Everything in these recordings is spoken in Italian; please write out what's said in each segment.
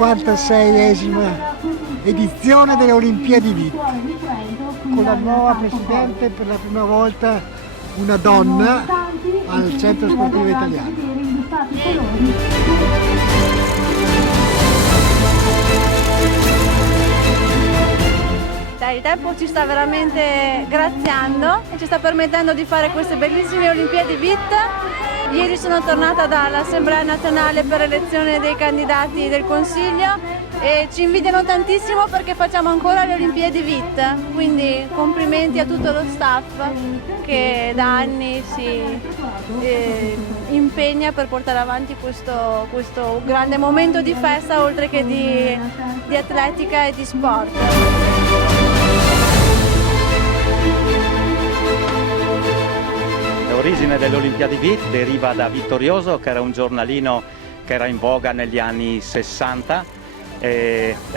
ª edizione delle Olimpiadi VIP, con la nuova presidente, per la prima volta una donna al Centro Sportivo Italiano. Il tempo ci sta veramente graziando e ci sta permettendo di fare queste bellissime Olimpiadi VIP. Ieri sono tornata dall'Assemblea Nazionale per l'elezione dei candidati del Consiglio e ci invidiano tantissimo perché facciamo ancora le Olimpiadi VIP, quindi complimenti a tutto lo staff che da anni si impegna per portare avanti questo grande momento di festa oltre che di atletica e di sport. L'origine delle Olimpiadi VIP deriva da Vittorioso, che era un giornalino che era in voga negli anni 60,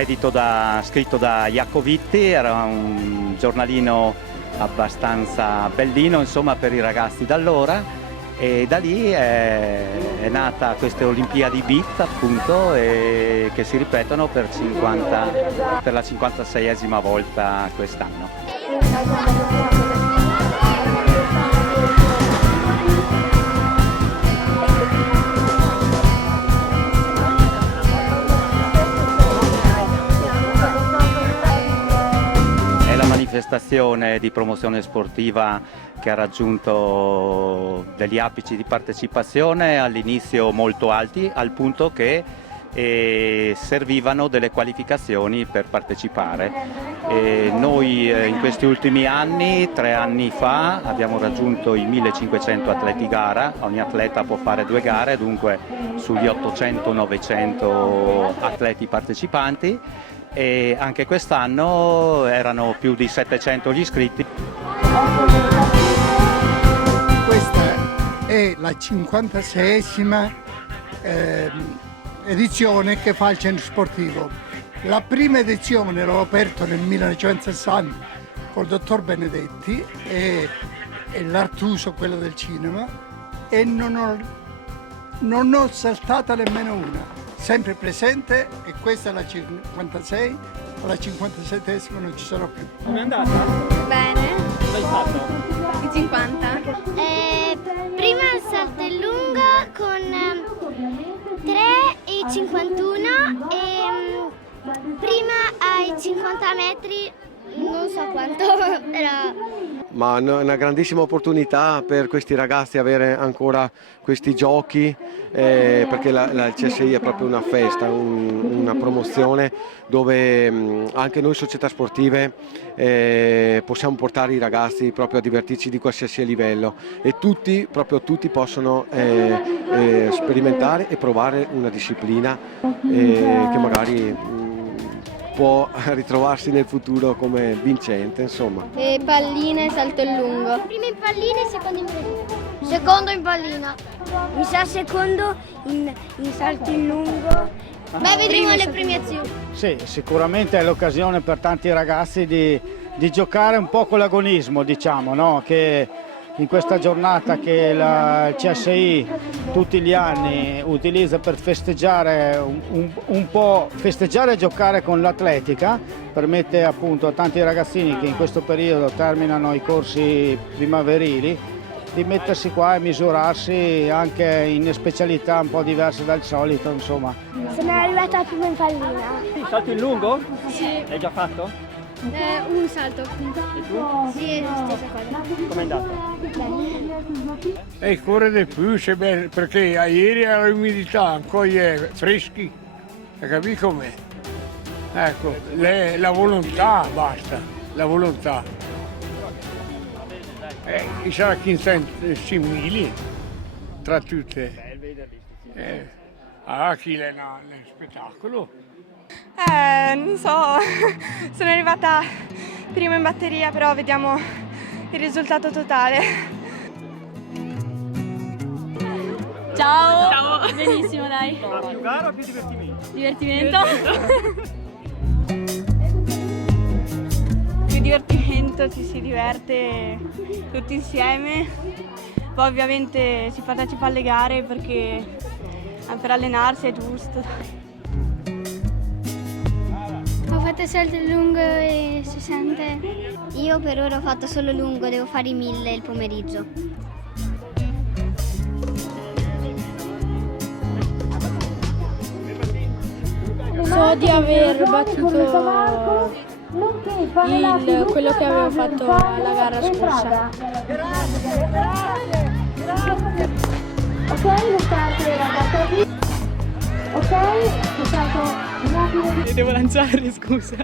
scritto da Iacovitti. Era un giornalino abbastanza bellino, insomma, per i ragazzi d'allora, e da lì è nata queste Olimpiadi VIP, appunto, che si ripetono per la 56esima volta quest'anno. Manifestazione di promozione sportiva che ha raggiunto degli apici di partecipazione all'inizio molto alti, al punto che servivano delle qualificazioni per partecipare. Noi in questi ultimi anni, 3 anni fa, abbiamo raggiunto i 1500 atleti gara. Ogni atleta può fare 2 gare, dunque sugli 800-900 atleti partecipanti. E anche quest'anno erano più di 700 gli iscritti. Questa è la 56esima edizione che fa il centro sportivo. La prima edizione l'ho aperto nel 1960 col dottor Benedetti e l'Artuso, quello del cinema, e non ho saltata nemmeno una. Sempre presente, e questa è la 56, alla 57esima non ci sarò più. Come è andata? Bene. Cosa hai fatto? I 50. Prima il salto in lungo con 3 e 51 e prima ai 50 metri, non so quanto, però... Ma è una grandissima opportunità per questi ragazzi avere ancora questi giochi, perché la CSI è proprio una festa, una promozione dove anche noi società sportive possiamo portare i ragazzi proprio a divertirci di qualsiasi livello, e proprio tutti possono sperimentare e provare una disciplina che magari può ritrovarsi nel futuro come vincente, insomma. Palline e salto in lungo. Primo in palline e secondo in pallina. Secondo in pallina. Mi sa secondo in salto in lungo. Beh, vedremo le premiazioni. Sì, sicuramente è l'occasione per tanti ragazzi di giocare un po' con l'agonismo, diciamo, no? Che in questa giornata che il CSI tutti gli anni utilizza per festeggiare un po', festeggiare e giocare con l'atletica, permette appunto a tanti ragazzini che in questo periodo terminano i corsi primaverili di mettersi qua e misurarsi anche in specialità un po' diverse dal solito, insomma. Sono arrivata prima in pallina. Salto in lungo? Sì. L'hai già fatto? Un salto. E tu? Sì, stessa cosa. Com'è andata? E corre di più, perché ieri era l'umidità, poi è freschi, hai capito com'è? Ecco, la volontà basta, la volontà. Ci sarà 500 simili tra tutte. Achille nel spettacolo. Non so, sono arrivata prima in batteria, però vediamo il risultato totale. Ciao! Ciao! Benissimo, dai. Più gara o più divertimento? Divertimento? Più divertimento, ci si diverte tutti insieme. Poi ovviamente si partecipa alle gare perché per allenarsi è giusto. Ho fatto salto lungo e si sente. Io per ora ho fatto solo lungo, devo fare i 1000 il pomeriggio. So di aver battuto quello che avevo fatto alla gara scorsa. Ok, lo start era da qui. Ok, è stato un attimo di... Devo lanciare, scusa.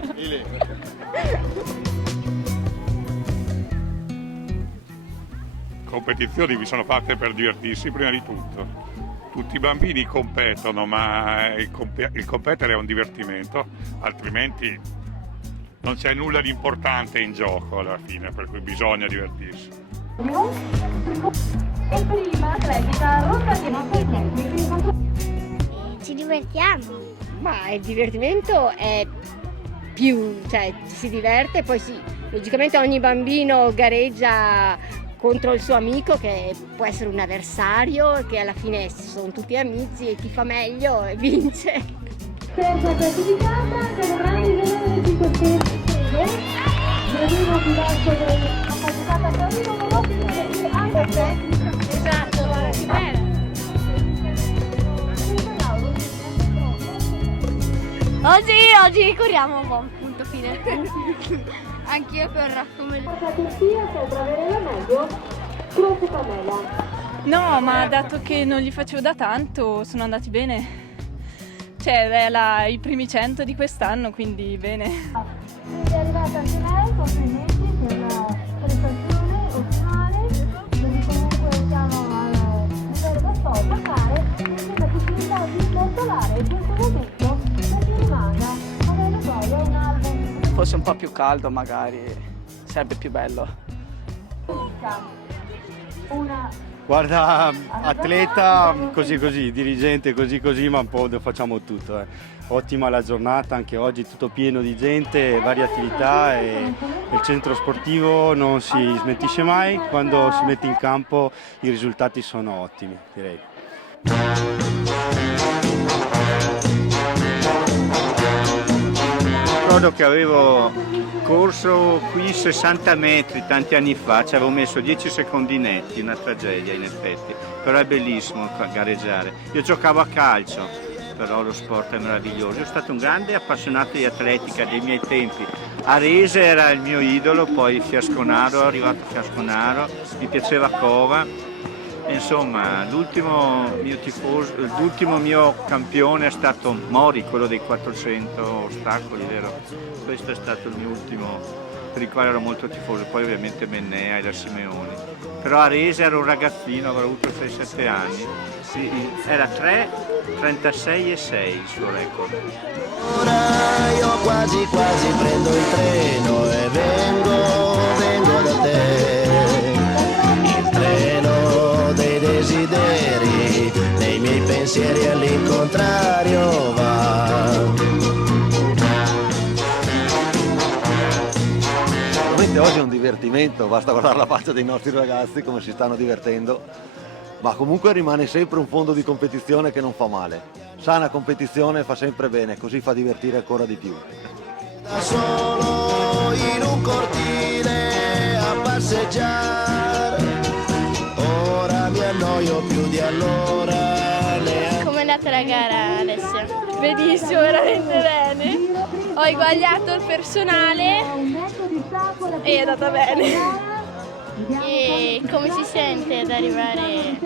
Competizioni vi sono fatte per divertirsi prima di tutto. Tutti i bambini competono, ma il competere è un divertimento, altrimenti non c'è nulla di importante in gioco alla fine, per cui bisogna divertirsi. E prima atletica rotativa. Ci divertiamo. Ma il divertimento è più, cioè ci si diverte, poi sì, logicamente ogni bambino gareggia contro il suo amico che può essere un avversario, che alla fine sono tutti amici e chi fa meglio e vince. Terza classificata, Camerani delle 5 stelle. Gradino Pilaccio della classificata Torino, e anche Esatto, bene. Oggi corriamo un po', punto fine. Anch'io corro come la corsia sembra avere la meglio. Croce Pamela. No, ma dato che non li facevo da tanto, sono andati bene. Cioè, è i primi 100 di quest'anno, quindi bene. È arrivata anche lei, complimenti per la prestazione ottimale, quindi comunque siamo al livello da sport, fare la possibilità di immortalare questo momento perché rimanga avere poi un album. Fosse un po' più caldo magari sarebbe più bello. Guarda, atleta così, dirigente così, ma un po' facciamo tutto. Ottima la giornata, anche oggi tutto pieno di gente, varie attività e il centro sportivo non si smentisce mai, quando si mette in campo i risultati sono ottimi, direi. Ricordo che avevo corso qui 60 metri tanti anni fa, ci avevo messo 10 secondi netti, una tragedia in effetti, però è bellissimo gareggiare. Io giocavo a calcio, però lo sport è meraviglioso. Io sono stato un grande appassionato di atletica dei miei tempi. Arese era il mio idolo, poi Fiasconaro, arrivato a Fiasconaro, mi piaceva Cova. Insomma, l'ultimo mio campione è stato Mori, quello dei 400 ostacoli, vero? Questo è stato il mio ultimo, per il quale ero molto tifoso, poi ovviamente Mennea e la Simeoni. Però a Arese ero un ragazzino, avrò avuto 6-7 anni, era 3, 36 e 6 il suo record. Ora io quasi prendo il treno e vengo da te. Il treno dei desideri, nei miei pensieri all'incontrario va. Sicuramente oggi è un divertimento, basta guardare la faccia dei nostri ragazzi come si stanno divertendo, ma comunque rimane sempre un fondo di competizione che non fa male. Sana competizione fa sempre bene, così fa divertire ancora di più. Da solo in un cortile a passeggiare, ora mi annoio più di allora. Come è andata la gara, Alessia? Benissimo, veramente bene. Ho eguagliato il personale e è andata bene. E come si sente ad arrivare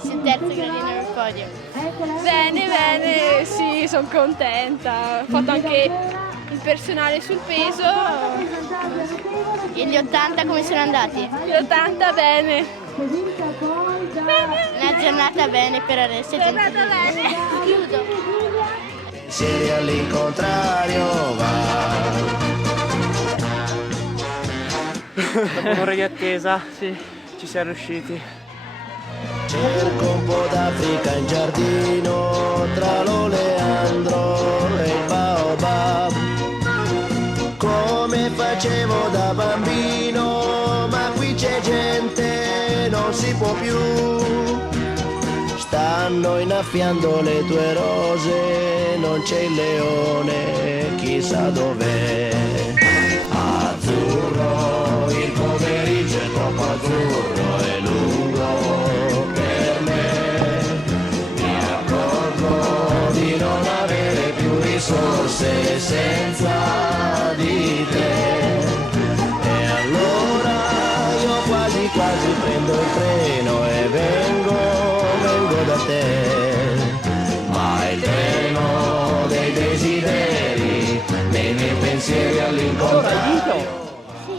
sul terzo gradino del podio? Bene, sì, sono contenta. Ho fatto anche il personale sul peso. E gli 80 come sono andati? Gli 80 bene. Nel giornata bene per adesso. È andata bene. Chiudo. Se all'incontrario va. Dopo un'ora di attesa, sì, ci siamo riusciti. Cerco un po' d'Africa in giardino, tra l'oleandro e il baobab. Come facevo da bambino, ma qui c'è gente, non si può più. Stanno innaffiando le tue rose, non c'è il leone, chissà dov'è. Azzurro, il pomeriggio è troppo azzurro, è lungo per me. Mi accorgo di non avere più risorse senza di te. E allora io quasi quasi prendo il treno e vengo da te. Ma il treno dei desideri, nei miei pensieri all'incontrario.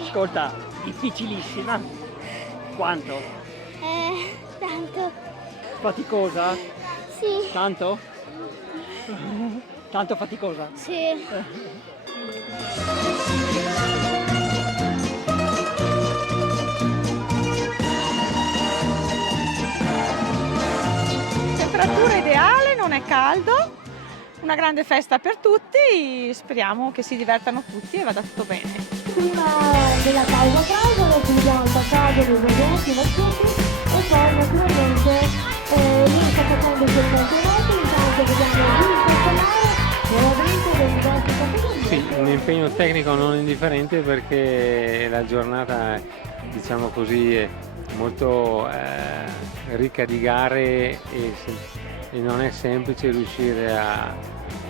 Ascolta, difficilissima. Quanto? Tanto. Faticosa? Sì. Tanto? Tanto faticosa? Sì. Temperatura ideale, non è caldo, una grande festa per tutti, speriamo che si divertano tutti e vada tutto bene. Prima della pausa pranzo noi chiudiamo il passaggio dei ingredienti lasciati e poi naturalmente lui sta facendo i suoi campionati, intanto vediamo il personale veramente dei diversi campionati. Sì, un impegno tecnico non indifferente perché la giornata, diciamo così, è molto ricca di gare e non è semplice riuscire a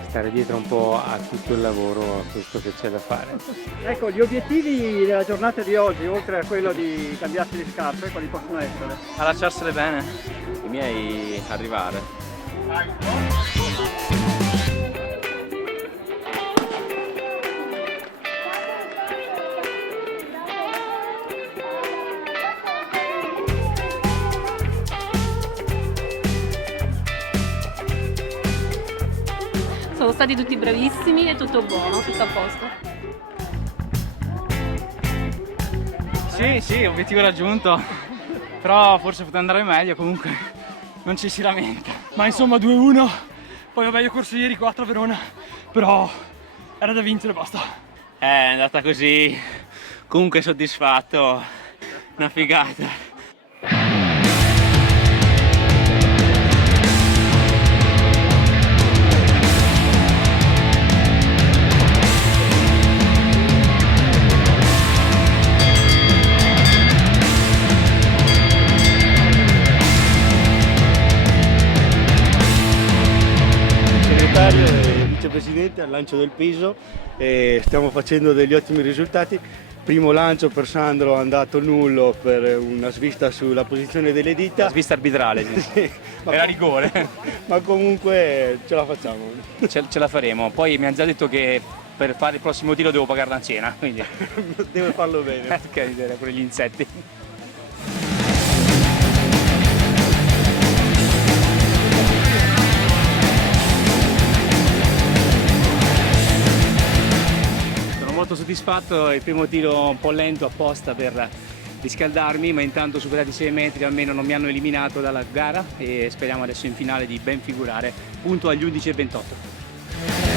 stare dietro un po' a tutto il lavoro, a questo che c'è da fare. Ecco, gli obiettivi della giornata di oggi, oltre a quello di cambiarsi le scarpe, quali possono essere? A lasciarsele bene. I miei arrivare. Sono stati tutti bravissimi e tutto buono, tutto a posto. Sì, obiettivo raggiunto. Però forse poteva andare meglio, comunque non ci si lamenta. Ma insomma 2-1, poi vabbè io ho corso ieri 4 a Verona, però era da vincere, basta. È andata così, comunque soddisfatto, una figata. Vicepresidente al lancio del peso e stiamo facendo degli ottimi risultati. Primo lancio per Sandro è andato nullo per una svista sulla posizione delle dita. Svista arbitrale, sì. Era rigore. Ma comunque ce la facciamo. Ce la faremo. Poi mi hanno già detto che per fare il prossimo tiro devo pagare la cena, quindi deve farlo bene. Che ridere pure gli insetti. Molto soddisfatto, il primo tiro un po' lento apposta per riscaldarmi, ma intanto superati i 6 metri almeno non mi hanno eliminato dalla gara e speriamo adesso in finale di ben figurare, punto agli 11,28.